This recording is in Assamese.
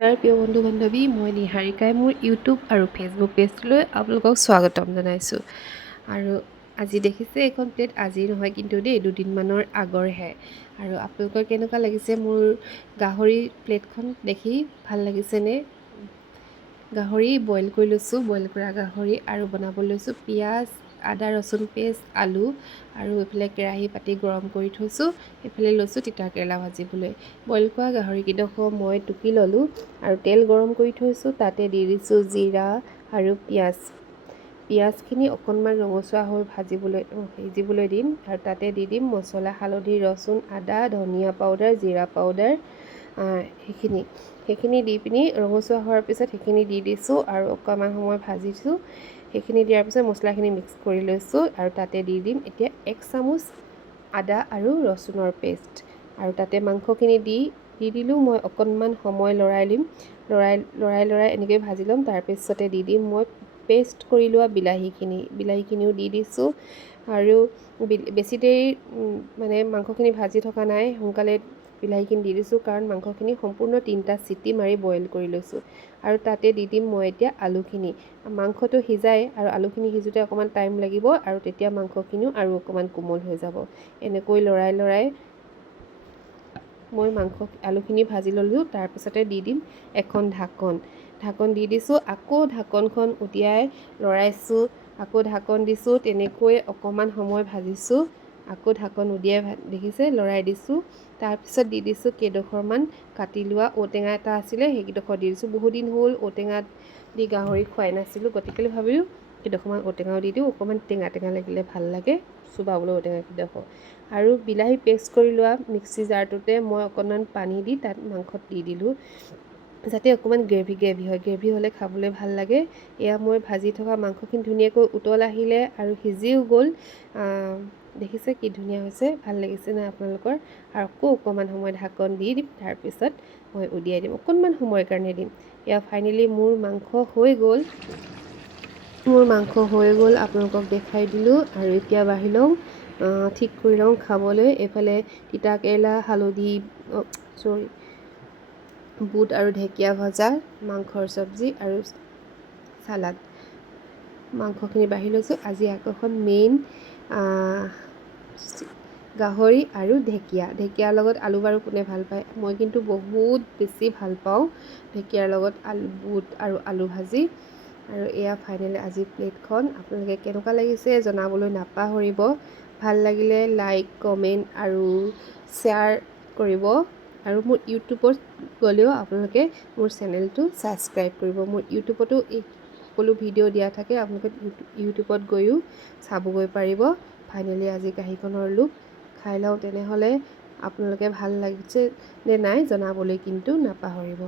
তাৰ প্ৰিয় বন্ধু বান্ধৱী মই নিহাৰিকাই মোৰ ইউটিউব আৰু ফেচবুক পেজটোলৈ আপোনালোকক স্বাগতম জনাইছোঁ। আৰু আজি দেখিছে এইখন প্লেট আজি নহয় কিন্তু দেই দুদিনমানৰ আগৰহে। আৰু আপোনালোকৰ কেনেকুৱা লাগিছে মোৰ গাহৰি প্লেটখন দেখি ভাল লাগিছেনে? গাহৰি বইল কৰি লৈছোঁ, বইল কৰা গাহৰি আৰু বনাবলৈ লৈছোঁ পিঁয়াজ, আদা ৰচুন পেষ্ট, আলু আৰু এইফালে কেৰাহী পাতি গৰম কৰি থৈছোঁ। এইফালে লৈছোঁ তিতাকেৰেলা ভাজিবলৈ। বইল কৰা গাহৰিকেইডোখৰ মই টুকি ল'লোঁ আৰু তেল গৰম কৰি থৈছোঁ। তাতে দি দিছোঁ জিৰা আৰু পিঁয়াজখিনি অকণমান ৰঙচুৱা হৈ সিজিবলৈ দিম আৰু তাতে দি দিম মছলা হালধি ৰচুন আদা ধনিয়া পাউডাৰ জিৰা পাউডাৰ সেইখিনি দি পিনি ৰঙচুৱা হোৱাৰ পিছত সেইখিনি দি দিছোঁ আৰু অকণমান সময় ভাজিছোঁ। সেইখিনি দিয়াৰ পিছত মছলাখিনি মিক্স কৰি লৈছোঁ আৰু তাতে দি দিম এতিয়া 1 চামুচ আদা আৰু ৰচুনৰ পেষ্ট আৰু তাতে মাংসখিনি দি দিলোঁ। মই অকণমান সময় লৰাই দিম, লৰাই এনেকৈ ভাজি ল'ম। তাৰপিছতে দি দিম মই পেষ্ট কৰি লোৱা বিলাহীখিনিও দি দিছোঁ আৰু বেছি দেৰি মানে মাংসখিনি ভাজি থকা নাই, সোনকালে বিলাহীখিনি দি দিছোঁ কাৰণ মাংসখিনি সম্পূৰ্ণ 3টা চিটি মাৰি বইল কৰি লৈছোঁ। আৰু তাতে দি দিম মই এতিয়া আলুখিনি। মাংসটো সিজাই আৰু আলুখিনি সিজোঁতে অকণমান টাইম লাগিব আৰু তেতিয়া মাংসখিনিও আৰু অকণমান কোমল হৈ যাব। এনেকৈ লৰাই মই আলুখিনি ভাজি ল'লোঁ। তাৰপিছতে দি দিম এখন ঢাকন দি দিছোঁ। আকৌ ঢাকনখন উলিয়াই লৰাইছোঁ, আকৌ ঢাকন দিছোঁ। তেনেকৈ অকণমান সময় ভাজিছোঁ। আকৌ ঢাকন উলিয়াই দেখিছে লৰাই দিছোঁ। তাৰপিছত দি দিছোঁ কেইডোখৰমান কাটি লোৱা ঔটেঙা এটা আছিলে, সেইকেইডোখৰ দি দিছোঁ। বহুত দিন হ'ল ঔটেঙা দি গাহৰি খুৱাই নাছিলোঁ, গতিকে ভাবিলোঁ কেইডোখৰমান ঔটেঙাও দি দিওঁ, অকণমান টেঙা লাগিলে ভাল লাগে চোবাবলৈ ঔটেঙাকেইডোখৰ। আৰু বিলাহী পেষ্ট কৰি লোৱা মিক্সি জাৰটোতে মই অকণমান পানী দি তাত মাংসত দি দিলোঁ যাতে অকণমান গ্ৰেভি হয়। গ্ৰেভি হ'লে খাবলৈ ভাল লাগে। এয়া মই ভাজি থকা মাংসখিনি ধুনীয়াকৈ উতল আহিলে আৰু সিজিও গ'ল। দেখিছে কি ধুনীয়া হৈছে, ভাল লাগিছে নে আপোনালোকৰ? আৰু আকৌ অকণমান সময় ঢাকন দি দিম। তাৰপিছত মই উলিয়াই দিম, অকণমান সময়ৰ কাৰণে দিম। এয়া ফাইনেলি মোৰ মাংস হৈ গ'ল। আপোনালোকক দেখাই দিলোঁ আৰু এতিয়া বাঢ়ি লওঁ, ঠিক কৰি লওঁ খাবলৈ। এইফালে তিতাকেৰেলা বুট আৰু ঢেকীয়া ভজা, মাংসৰ চব্জি আৰু চালাড। মাংসখিনি বাঢ়ি লৈছোঁ। আজি আকৰ্ষণ মেইন গাহৰি আৰু ঢেকীয়াৰ লগত আলু বাৰু কোনে ভাল পায়, মই কিন্তু বহুত বেছি ভাল পাওঁ ঢেকীয়াৰ লগত বুট আৰু আলু ভাজি। আৰু এয়া ফাইনেল আজি প্লেটখন। আপোনালোকে কেনেকুৱা লাগিছে জনাবলৈ নাপাহৰিব। ভাল লাগিলে লাইক কমেণ্ট আৰু শ্বেয়াৰ কৰিব আৰু মোৰ ইউটিউবত গ'লেও আপোনালোকে মোৰ চেনেলটো ছাবস্ক্ৰাইব কৰিব। মোৰ ইউটিউবতো এই সকলো ভিডিঅ' দিয়া থাকে, আপোনালোকে ইউটিউবত গৈও চাবগৈ পাৰিব। ফাইনেলি আজি কাঁহীখনৰ লুক খাই লওঁ। তেনেহ'লে আপোনালোকে ভাল লাগিছে নে নাই জনাবলৈ কিন্তু নাপাহৰিব।